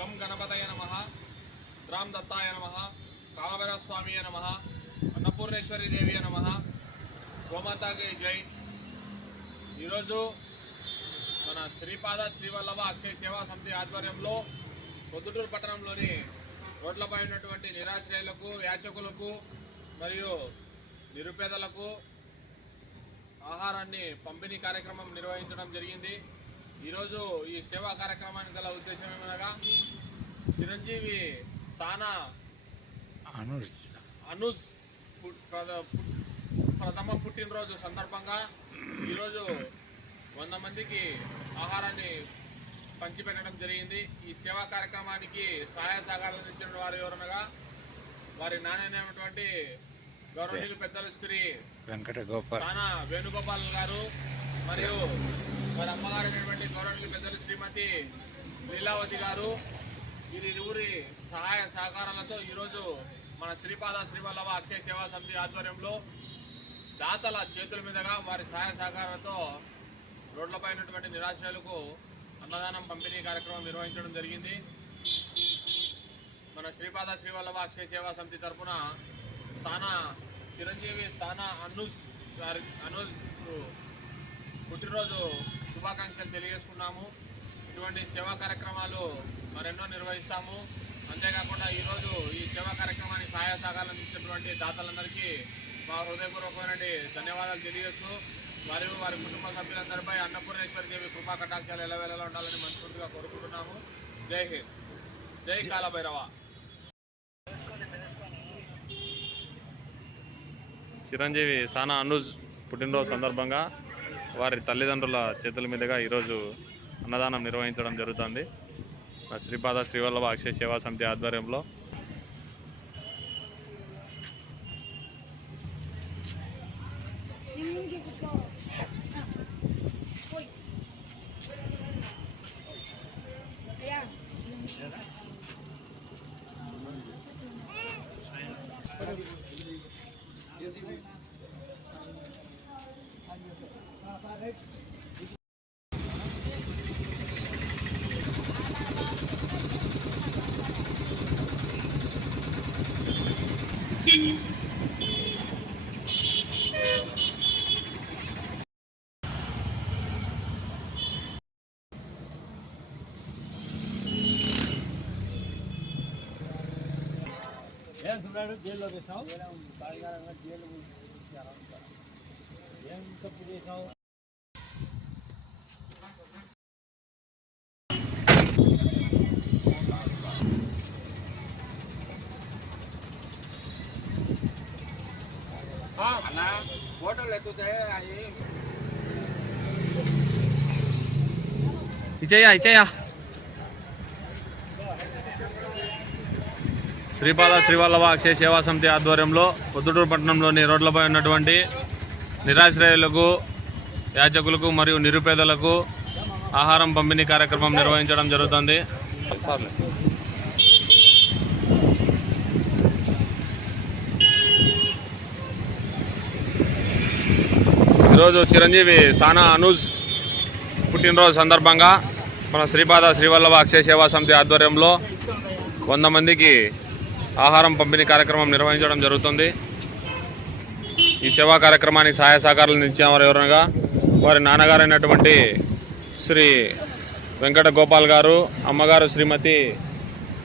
గం గణపతయ నమ రామ్ దత్తాయ నమ కాలభైర స్వామి నమ అన్నపూర్ణేశ్వరి దేవి నమ గోమాతాకి జై. ఈరోజు మన శ్రీపాద శ్రీవల్లభ అక్షయ సేవా సమితి ఆధ్వర్యంలో పొద్దుటూరు పట్టణంలోని రోడ్లపై ఉన్నటువంటి నిరాశ్రయులకు యాచకులకు మరియు నిరుపేదలకు ఆహారాన్ని పంపిణీ కార్యక్రమం నిర్వహించడం జరిగింది. ఈరోజు ఈ సేవా కార్యక్రమానికి గల ఉద్దేశం ఏమనగా చిరంజీవి సానా అనుజ్ ప్రథమ పుట్టినరోజు సందర్భంగా ఈరోజు వంద మందికి ఆహారాన్ని పంచిపెట్టడం జరిగింది. ఈ సేవా కార్యక్రమానికి సహాయ సహకారాలు ఇచ్చిన వారు ఎవరనగా వారి నాణ్యమైనటువంటి గౌరవనీయులు పెద్దలు శ్రీ వెంకట గోపాల్. వేణుగోపాల్ గారు మరియు వారి అమ్మగారు అయినటువంటి పెద్దలు శ్రీమతి లీలావతి గారు వీరిరువురి సహాయ సహకారాలతో ఈరోజు మన శ్రీపాద శ్రీవల్లభ అక్షయ సేవా సమితి ఆధ్వర్యంలో దాతల చేతుల మీదుగా వారి సహాయ సహకారాలతో రోడ్లపై ఉన్నటువంటి నిరాశ్రయులకు అన్నదానం పంపిణీ కార్యక్రమం నిర్వహించడం జరిగింది. మన శ్రీపాద శ్రీవల్లభ అక్షయ సేవా సమితి తరఫున సానా చిరంజీవి సానా అనుజ్ గారి అనుజ్ పుట్టినరోజు శుభాకాంక్షలు తెలియజేసుకున్నాము. ఇటువంటి సేవా కార్యక్రమాలు మరెన్నో నిర్వహిస్తాము. అంతేకాకుండా ఈరోజు ఈ సేవా కార్యక్రమానికి సహాయ సహకారం ఇచ్చినటువంటి దాతలందరికీ మా హృదయపూర్వకమైనటువంటి ధన్యవాదాలు తెలియజేస్తూ మరియు వారి కుటుంబ సభ్యులందరిపై అన్నపూర్ణేశ్వరి దేవి కృపా కటాక్షాలు ఎలవేళలా ఉండాలని మనస్ఫూర్తిగా కోరుకుంటున్నాము. జై హింద్. జై కాలభైరవ. చిరంజీవి సానా అనుజ్ పుట్టినరోజు సందర్భంగా వారి తల్లిదండ్రుల చేతుల మీదుగా ఈరోజు అన్నదానం నిర్వహించడం జరుగుతుంది. శ్రీపాద శ్రీవల్లభ అక్షయ సేవా సమితి ఆధ్వర్యంలో. Yes, కుక్కో పోయి ఏం చూడాడు? జైల్లో వేసావు జైలు ఏం తప్పు చేసావు ఇచ్చేయ ఇచ్చేయ శ్రీపాద శ్రీవల్లభ అక్షయ సేవా సమితి ఆధ్వర్యంలో పొద్దుటూరు పట్టణంలోని రోడ్లపై ఉన్నటువంటి నిరాశ్రయులకు యాచకులకు మరియు నిరుపేదలకు ఆహారం పంపిణీ కార్యక్రమం నిర్వహించడం జరుగుతుంది. ఈరోజు చిరంజీవి సానా అనూజ్ పుట్టినరోజు సందర్భంగా మన శ్రీపాద శ్రీవల్లభ అక్షయ సేవా సమితి ఆధ్వర్యంలో వంద మందికి ఆహారం పంపిణీ కార్యక్రమం నిర్వహించడం జరుగుతుంది. ఈ సేవా కార్యక్రమానికి సహాయ సహకారాలు ఇచ్చేవారు ఎవరనగా వారి నాన్నగారైనటువంటి శ్రీ వెంకట గోపాల్ గారు అమ్మగారు శ్రీమతి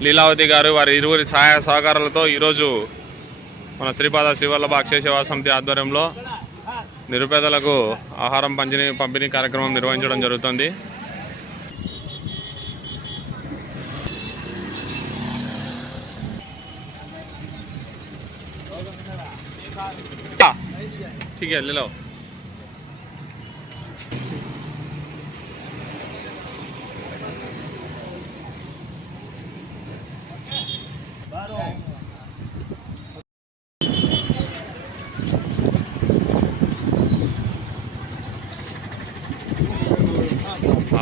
లీలావతి గారు వారి ఇరువురి సహాయ సహకారాలతో ఈరోజు మన శ్రీపాద శ్రీవల్లభ అక్షయ సేవా సమితి ఆధ్వర్యంలో నిరుపేదలకు ఆహారం పంపిణీ పంపిణీ కార్యక్రమం నిర్వహించడం జరుగుతుంది ठीक है ले लो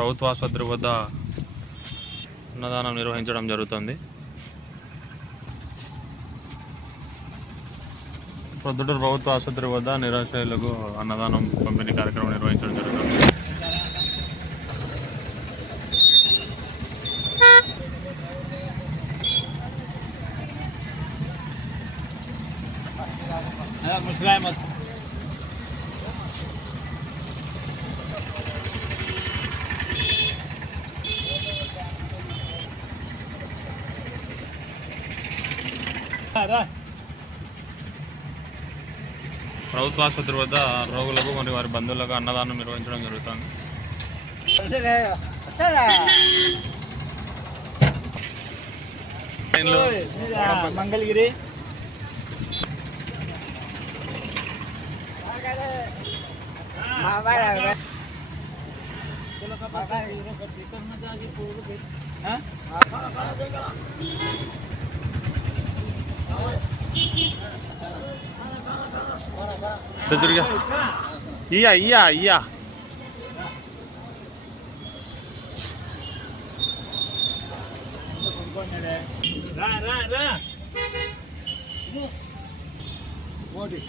ప్రభుత్వ ఆసుపత్రి వద్ద అన్నదానం నిర్వహించడం జరుగుతుంది. ప్రొద్దుటూరు ప్రభుత్వ ఆసుపత్రి వద్ద నిరాశ్రయులకు అన్నదానం పంపిణీ కార్యక్రమం నిర్వహించడం జరుగుతుంది. ముసలాయి ప్రభుత్వ ఆసుపత్రి వద్ద రోగులకు మరియు వారి బంధువులకు అన్నదానం నిర్వహించడం జరుగుతుంది. Mangalagiri. Betul ya? Iya, iya, iya. Ra, ra, ra. Waduh.